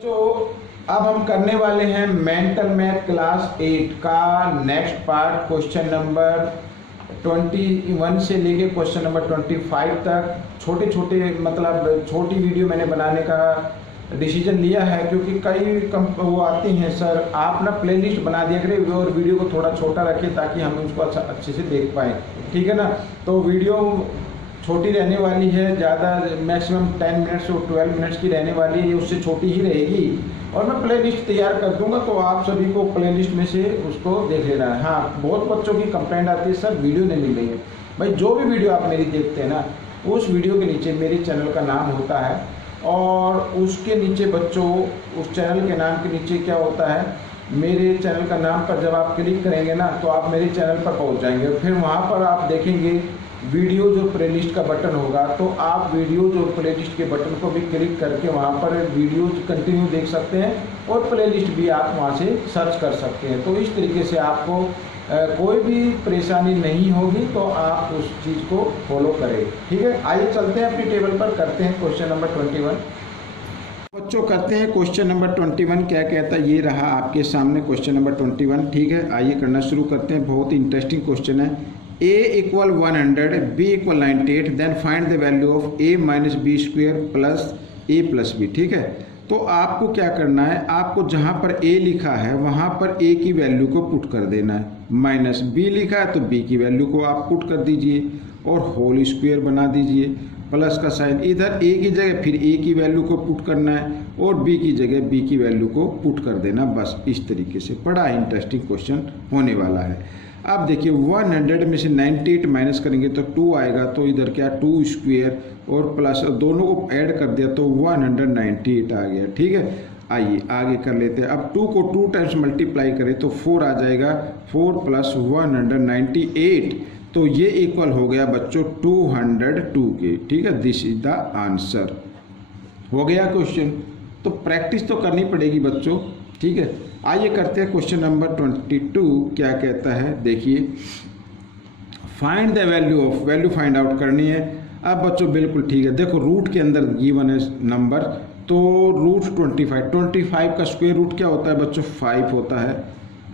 तो अब हम करने वाले हैं मेंटल मैथ क्लास 8 का नेक्स्ट पार्ट, क्वेश्चन नंबर 21 से लेके क्वेश्चन नंबर 25 तक। छोटे छोटे मतलब छोटी वीडियो मैंने बनाने का डिसीजन लिया है, क्योंकि कई वो आती हैं सर आप ना प्लेलिस्ट बना दिया करें और वीडियो को थोड़ा छोटा रखें ताकि हम उसको अच्छे से देख पाएँ, ठीक है ना। तो वीडियो छोटी रहने वाली है, ज़्यादा मैक्सिमम 10 मिनट्स और 12 मिनट्स की रहने वाली है, उससे छोटी ही रहेगी। और मैं प्लेलिस्ट तैयार कर दूंगा, तो आप सभी को प्लेलिस्ट में से उसको देख लेना है। हाँ, बहुत बच्चों की कंप्लेंट आती है सर वीडियो नहीं मिल रही है। भाई जो भी वीडियो आप मेरी देखते हैं ना, उस वीडियो के नीचे मेरे चैनल का नाम होता है, और उसके नीचे बच्चों उस चैनल के नाम के नीचे क्या होता है, मेरे चैनल का नाम पर जब आप क्लिक करेंगे ना तो आप मेरे चैनल पर पहुंच जाएंगे। फिर वहां पर आप देखेंगे वीडियो जो प्लेलिस्ट का बटन होगा, तो आप वीडियो जो प्लेलिस्ट के बटन को भी क्लिक करके वहां पर वीडियो कंटिन्यू देख सकते हैं, और प्लेलिस्ट भी आप वहां से सर्च कर सकते हैं। तो इस तरीके से आपको कोई भी परेशानी नहीं होगी, तो आप उस चीज़ को फॉलो करें, ठीक है। आइए चलते हैं अपनी टेबल पर, करते हैं क्वेश्चन नंबर 21। बच्चों करते हैं क्वेश्चन नंबर 21 क्या कहता है। ये रहा आपके सामने क्वेश्चन नंबर 21, ठीक है। आइए करना शुरू करते हैं। बहुत ही इंटरेस्टिंग क्वेश्चन है। a = 100, b = 98, then find the value of a - b² plus a + b, ठीक है। तो आपको क्या करना है, आपको जहाँ पर a लिखा है वहाँ पर a की वैल्यू को पुट कर देना है, माइनस b लिखा है तो b की वैल्यू को आप पुट कर दीजिए और होल स्क्वायर बना दीजिए, प्लस का साइन इधर a की जगह फिर a की वैल्यू को पुट करना है और b की जगह b की वैल्यू को पुट कर देना। बस इस तरीके से बड़ा इंटरेस्टिंग क्वेश्चन होने वाला है। अब देखिए 100 में से 98 माइनस करेंगे तो 2 आएगा, तो इधर क्या 2 स्क्वायर और प्लस दोनों को ऐड कर दिया तो 198 आ गया, ठीक है। आइए आगे कर लेते हैं। अब 2 को 2 टाइम्स मल्टीप्लाई करें तो 4 आ जाएगा, 4 + 198, तो ये इक्वल हो गया बच्चों 202 के, ठीक है। This is the answer. हो गया क्वेश्चन। तो प्रैक्टिस तो करनी पड़ेगी बच्चों, ठीक है। आइए करते हैं क्वेश्चन नंबर 22 क्या कहता है। देखिए find the value of, value find out करनी है। अब बच्चों बिल्कुल ठीक है, देखो रूट के अंदर गिवन है नंबर, तो रूट 25 का स्क्वायर रूट क्या होता है बच्चों 5 होता है,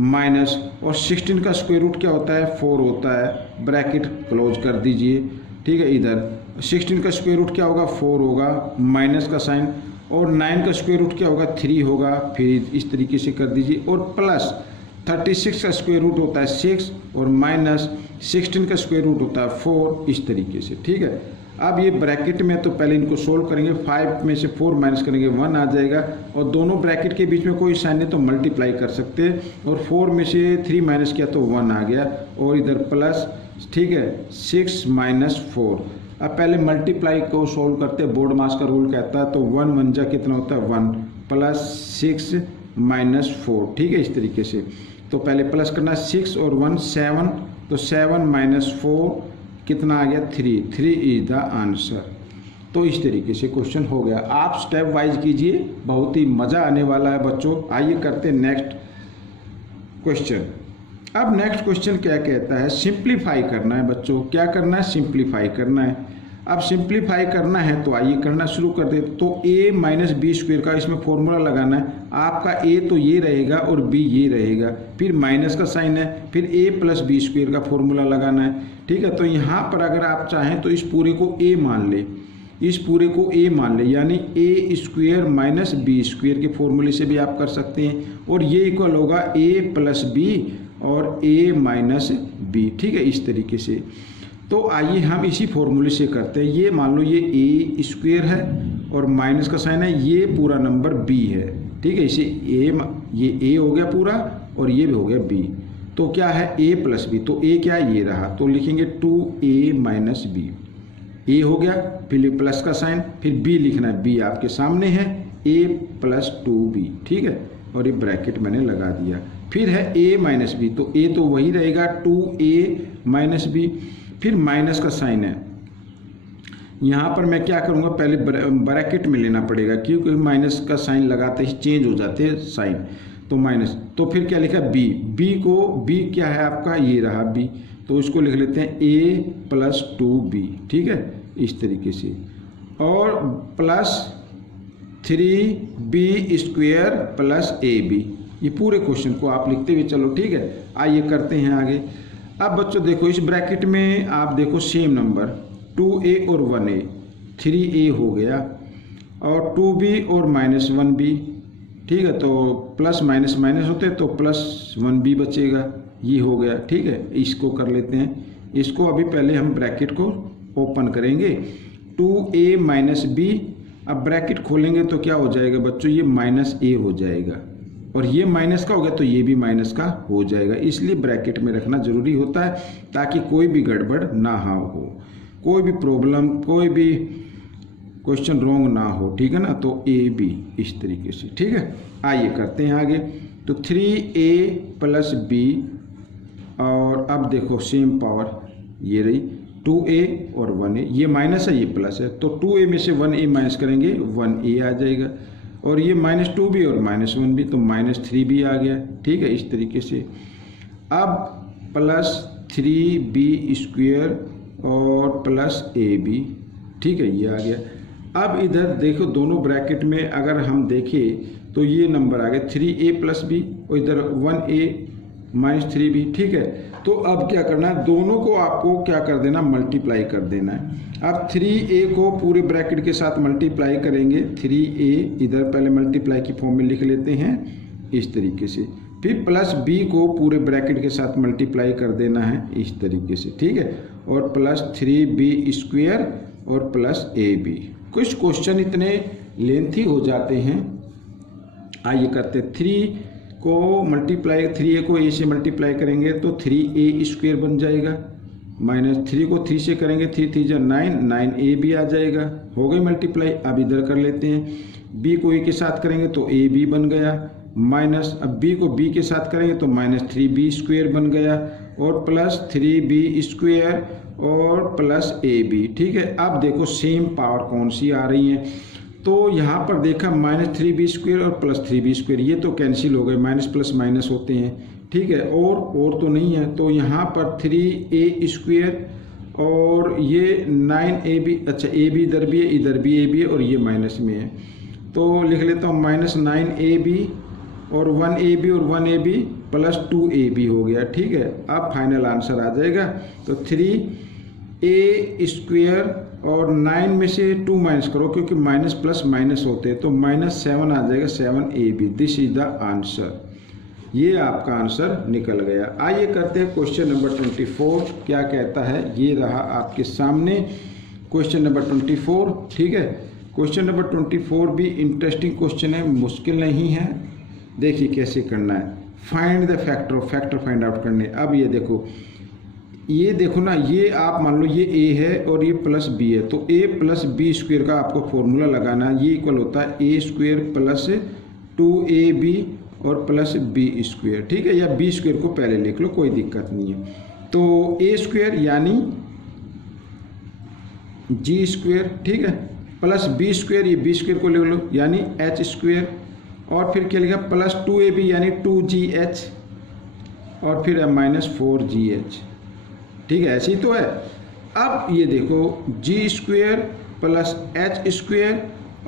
माइनस और 16 का स्क्वायर रूट क्या होता है 4 होता है, ब्रैकेट क्लोज कर दीजिए, ठीक है। इधर 16 का स्क्वायर रूट क्या होगा 4 होगा, माइनस का साइन, और 9 का स्क्वायर रूट क्या होगा 3 होगा, फिर इस तरीके से कर दीजिए, और प्लस 36 का स्क्वायर रूट होता है 6 और माइनस 16 का स्क्वायर रूट होता है 4, इस तरीके से, ठीक है। अब ये ब्रैकेट में तो पहले इनको सोल्व करेंगे, 5 में से 4 माइनस करेंगे 1 आ जाएगा, और दोनों ब्रैकेट के बीच में कोई साइन नहीं तो मल्टीप्लाई कर सकते हैं, और 4 में से 3 माइनस किया तो 1 आ गया, और इधर प्लस, ठीक है, 6 - 4। अब पहले मल्टीप्लाई को सोल्व करते हैं, बोर्ड मास का रूल कहता है, तो 1 × 1 कितना होता है 1 प्लस 6 - 4, ठीक है। इस तरीके से तो पहले प्लस करना 6 और 1 7, तो 7 - 4 कितना आ गया 3 इज द आंसर। तो इस तरीके से क्वेश्चन हो गया। आप स्टेप वाइज कीजिए, बहुत ही मज़ा आने वाला है बच्चों। आइए करते हैं नेक्स्ट क्वेश्चन। अब नेक्स्ट क्वेश्चन क्या कहता है, सिंप्लीफाई करना है बच्चों। क्या करना है, सिंप्लीफाई करना है। अब सिंप्लीफाई करना है तो आइए करना शुरू कर दे। तो a - b² का इसमें फॉर्मूला लगाना है। आपका a तो ये रहेगा और b ये रहेगा, फिर माइनस का साइन है, फिर a + b² का फॉर्मूला लगाना है, ठीक है। तो यहाँ पर अगर आप चाहें तो इस पूरे को a मान ले, इस पूरे को a मान ले, यानी a² - b² के फॉर्मूले से भी आप कर सकते हैं, और ये इक्वल होगा a + b और a - b, ठीक है। इस तरीके से तो आइए हम इसी फॉर्मूले से करते हैं। ये मान लो ये a² है और माइनस का साइन है, ये पूरा नंबर b है, ठीक है। इसे ये a हो गया पूरा और ये भी हो गया b, तो क्या है a + b, तो a क्या है ये रहा, तो लिखेंगे 2a - b, a हो गया, फिर प्लस का साइन, फिर b लिखना है, b आपके सामने है, a + 2b, ठीक है, और ये ब्रैकेट मैंने लगा दिया। फिर है a - b, तो a तो वही रहेगा 2a - b, फिर माइनस का साइन है। यहाँ पर मैं क्या करूँगा, पहले ब्रैकेट में लेना पड़ेगा, क्योंकि माइनस का साइन लगाते ही चेंज हो जाते हैं साइन, तो माइनस, तो फिर क्या लिखा b को, b क्या है आपका ये रहा b, तो इसको लिख लेते हैं a + 2b, ठीक है। इस तरीके से, और प्लस 3b² प्लस ab। ये पूरे क्वेश्चन को आप लिखते हुए चलो, ठीक है। आइए करते हैं आगे। अब बच्चों देखो इस ब्रैकेट में आप देखो सेम नंबर 2a और 1a, 3a हो गया और 2b और -1b, ठीक है। तो प्लस माइनस माइनस होते तो प्लस 1b बचेगा, ये हो गया, ठीक है। इसको कर लेते हैं, इसको अभी पहले हम ब्रैकेट को ओपन करेंगे 2a - b। अब ब्रैकेट खोलेंगे तो क्या हो जाएगा बच्चों, ये -a हो जाएगा और ये माइनस का हो गया तो ये भी माइनस का हो जाएगा। इसलिए ब्रैकेट में रखना जरूरी होता है ताकि कोई भी गड़बड़ ना हो, कोई भी प्रॉब्लम, कोई भी क्वेश्चन रॉन्ग ना हो, ठीक है ना। तो ab इस तरीके से, ठीक है। आइए करते हैं आगे। तो 3a + b और अब देखो सेम पावर ये रही 2a और 1a, ये माइनस है ये प्लस है, तो 2a में से 1a माइनस करेंगे 1a आ जाएगा और ये -2b और -1b तो -3b आ गया, ठीक है। इस तरीके से अब प्लस 3b² और प्लस ab, ठीक है, ये आ गया। अब इधर देखो दोनों ब्रैकेट में अगर हम देखें तो ये नंबर आ गया 3a + b और इधर 1a - 3b, ठीक है। तो अब क्या करना है, दोनों को आपको क्या कर देना, मल्टीप्लाई कर देना है। अब 3a को पूरे ब्रैकेट के साथ मल्टीप्लाई करेंगे, 3a इधर पहले मल्टीप्लाई की फॉर्म में लिख लेते हैं इस तरीके से, फिर प्लस b को पूरे ब्रैकेट के साथ मल्टीप्लाई कर देना है इस तरीके से, ठीक है। और प्लस 3b² और प्लस ab। कुछ क्वेश्चन इतने लेंथी हो जाते हैं। आइए करते, 3 को मल्टीप्लाई, 3a को a से मल्टीप्लाई करेंगे तो 3a² बन जाएगा, -3 को 3 से करेंगे 3 3 जा 9, 9a भी आ जाएगा, हो गई मल्टीप्लाई। अब इधर कर लेते हैं, b को a के साथ करेंगे तो ab बन गया, माइनस अब b को b के साथ करेंगे तो -3b² बन गया और प्लस 3b² और प्लस ab, ठीक है। अब देखो सेम पावर कौन सी आ रही है, तो यहाँ पर देखा -3b² और प्लस 3b², ये तो कैंसिल हो गए, माइनस प्लस माइनस होते हैं, ठीक है। और तो नहीं है, तो यहाँ पर 3a² और ये 9ab, अच्छा ab इधर भी है, इधर भी ab है और ये माइनस में है, तो लिख लेता हूँ -9ab और 1ab और 1ab प्लस 2ab हो गया, ठीक है। अब फाइनल आंसर आ जाएगा, तो 3a² और 9 में से 2 माइनस करो क्योंकि माइनस प्लस माइनस होते हैं, तो -7 आ जाएगा, 7ab। This is the answer, ये आपका आंसर निकल गया। आइए करते हैं क्वेश्चन नंबर 24, क्या कहता है, ये रहा आपके सामने क्वेश्चन नंबर 24, ठीक है। क्वेश्चन नंबर 24 भी इंटरेस्टिंग क्वेश्चन है, मुश्किल नहीं है। देखिए कैसे करना है, find the factor find out करने। अब ये देखो ना, ये आप मान लो ये a है और ये प्लस b है, तो a + b² का आपको फॉर्मूला लगाना है, ये इक्वल होता है a² प्लस 2ab और प्लस b², ठीक है। या b² को पहले लिख लो, कोई दिक्कत नहीं है। तो a² यानी g², ठीक है, प्लस b², ये b² को लिख लो यानी h² और फिर क्या लिखा प्लस 2ab यानी 2gh और फिर -4gh, ठीक है, ऐसी तो है। अब ये देखो g² प्लस h²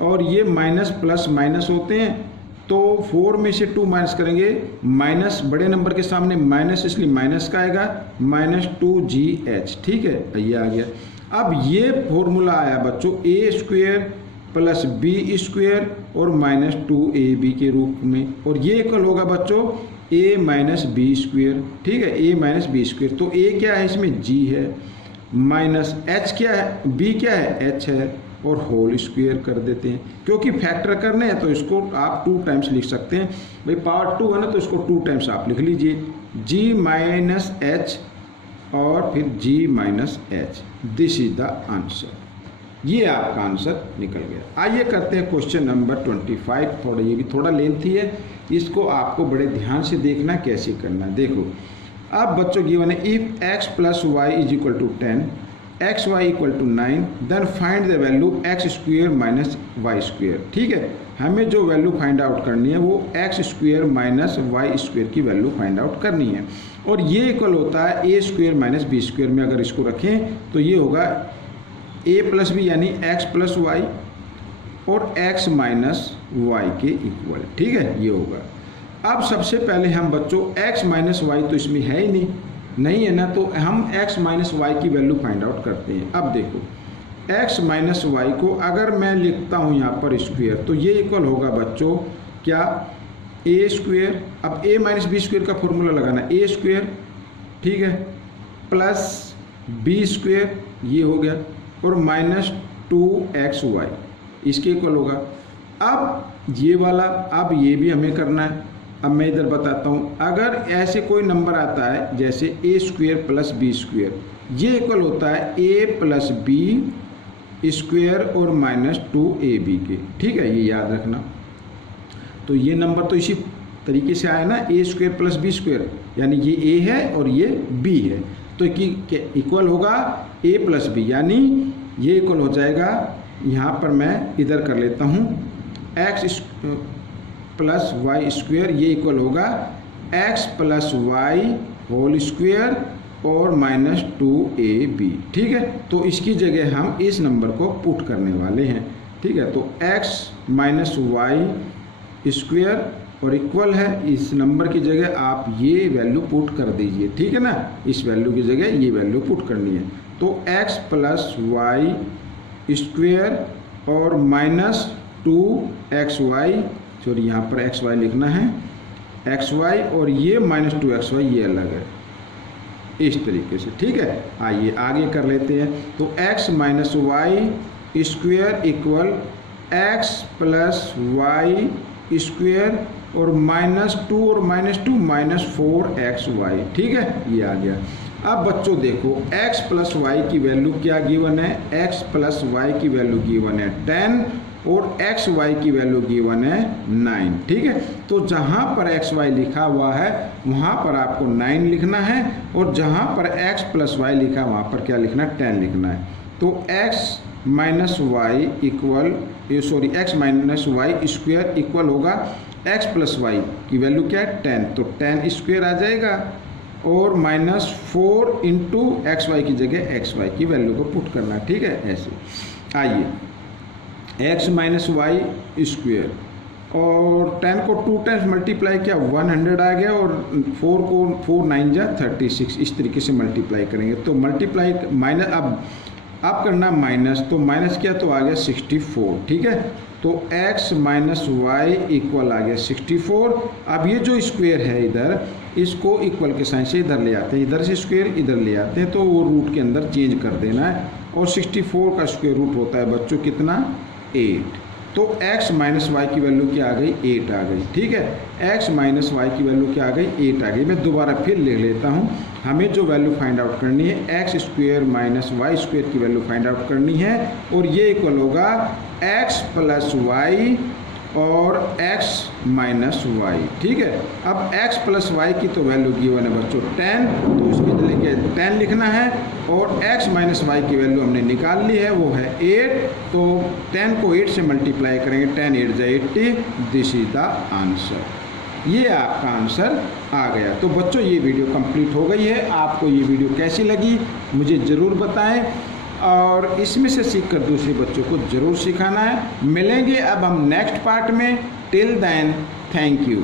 और ये माइनस प्लस माइनस होते हैं, तो 4 में से 2 माइनस करेंगे, माइनस बड़े नंबर के सामने माइनस इसलिए माइनस का आएगा -2gh, ठीक है, ये आ गया। अब ये फॉर्मूला आया बच्चों a² प्लस b² और -2ab के रूप में, और ये इक्वल होगा बच्चों a - b², ठीक है, a - b²। तो a क्या है इसमें, g है, माइनस h क्या है, b क्या है, h है, और होल स्क्वायर कर देते हैं। क्योंकि फैक्टर करने हैं तो इसको आप 2 टाइम्स लिख सकते हैं, भाई पावर 2 है ना, तो इसको 2 टाइम्स आप लिख लीजिए, g - h और फिर g - h। This is the answer, ये आपका आंसर निकल गया। आइए करते हैं क्वेश्चन नंबर 25, ये भी थोड़ा लेंथी है, इसको आपको बड़े ध्यान से देखना कैसे करना है। देखो अब बच्चों गिवन है, if x + y = 10, xy = 9, then find the value x² - y², ठीक है। हमें जो वैल्यू फाइंड आउट करनी है वो x² - y² की वैल्यू फाइंड आउट करनी है, और ये इक्वल होता है a² - b² में अगर इसको रखें तो ये होगा a + b यानी x + y और x माइनस वाई के इक्वल, ठीक है, ये होगा। अब सबसे पहले हम बच्चों x माइनस वाई तो इसमें है ही नहीं है ना, तो हम x माइनस वाई की वैल्यू फाइंड आउट करते हैं। अब देखो x माइनस वाई को अगर मैं लिखता हूँ यहाँ पर स्क्वायर, तो ये इक्वल होगा बच्चों क्या, ए स्क्वायर। अब a माइनस बी स्क्वायर का फॉर्मूला लगाना, ए स्क्वायर, ठीक है, प्लस बी स्क्वायर, ये हो गया, और माइनस 2xy इसके इक्वल होगा। अब ये वाला, अब ये भी हमें करना है। अब मैं इधर बताता हूँ, अगर ऐसे कोई नंबर आता है जैसे ए स्क्वायर प्लस बी स्क्वायर, ये इक्वल होता है ए प्लस बी स्क्वायर और माइनस 2ab के, ठीक है, ये याद रखना। तो ये नंबर तो इसी तरीके से आया ना, ए स्क्वायर प्लस बी स्क्वायर, यानी ये ए है और ये बी है, तो इक्वल होगा ए प्लस बी, यानी ये इक्वल हो जाएगा, यहाँ पर मैं इधर कर लेता हूँ, एक्स प्लस वाई स्क्वायर, ये इक्वल होगा X plus Y whole square और माइनस 2ab, ठीक है। तो इसकी जगह हम इस नंबर को पुट करने वाले हैं, ठीक है। तो एक्स माइनस वाई स्क्वायर और इक्वल है, इस नंबर की जगह आप ये वैल्यू पुट कर दीजिए, ठीक है ना, इस वैल्यू की जगह ये वैल्यू पुट करनी है। तो एक्स प्लस वाई स्क्वायर और माइनस 2xy, सॉरी यहाँ पर xy लिखना है, xy और ये माइनस 2xy ये अलग है, इस तरीके से, ठीक है। आइए आगे कर लेते हैं। तो x minus Y square equal X plus Y square और माइनस 2 और माइनस 2 माइनस 4xy, ठीक है, ये आ गया। अब बच्चों देखो x प्लस वाई की वैल्यू क्या गिवन है, x प्लस वाई की वैल्यू गिवन है 10 और एक्स वाई की वैल्यू गिवन है 9, ठीक है। तो जहाँ पर एक्स वाई लिखा हुआ है वहाँ पर आपको 9 लिखना है, और जहाँ पर एक्स प्लस वाई लिखा है वहाँ पर क्या लिखना है, 10 लिखना है। तो X minus Y equal, sorry X minus Y square equal होगा एक्स प्लस वाई की वैल्यू क्या है 10, तो 10 स्क्वायर आ जाएगा, और माइनस 4 इंटू एक्स वाई की जगह एक्स वाई की वैल्यू को पुट करना, ठीक है, ऐसे। आइए x माइनस वाई स्क्वेयर और 10 को 2 टाइम्स मल्टीप्लाई किया 100 आ गया, और 4 को 4 9 जा 36, इस तरीके से मल्टीप्लाई करेंगे। तो मल्टीप्लाई माइनस, अब करना माइनस, तो माइनस किया तो आ गया 64, ठीक है। तो x माइनस वाई इक्वल आ गया 64। अब ये जो स्क्वेयर है इधर, इसको इक्वल के साइन से इधर ले आते हैं, इधर से स्क्वेयर इधर ले आते हैं, तो वो रूट के अंदर चेंज कर देना है, और 64 का स्क्वेयर रूट होता है बच्चों कितना, 8। तो x माइनस वाई की वैल्यू क्या आ गई, 8 आ गई, ठीक है। x माइनस वाई की वैल्यू क्या आ गई, 8 आ गई। मैं दोबारा फिर ले लेता हूँ, हमें जो वैल्यू फाइंड आउट करनी है X square minus Y square की वैल्यू फाइंड आउट करनी है, और ये इक्वल होगा x प्लस वाई और x माइनस वाई, ठीक है। अब x प्लस वाई की तो वैल्यू गिवन है बच्चों 10, तो इसके लिए 10 लिखना है, और x माइनस वाई की वैल्यू हमने निकाल ली है, वो है 8। तो 10 को 8 से मल्टीप्लाई करेंगे, 10 8 जा 80, दिस इज द आंसर। ये आपका आंसर आ गया। तो बच्चों ये वीडियो कंप्लीट हो गई है। आपको ये वीडियो कैसी लगी मुझे ज़रूर बताएं, और इसमें से सीखकर दूसरे बच्चों को ज़रूर सिखाना है। मिलेंगे अब हम नेक्स्ट पार्ट में। Till then thank you.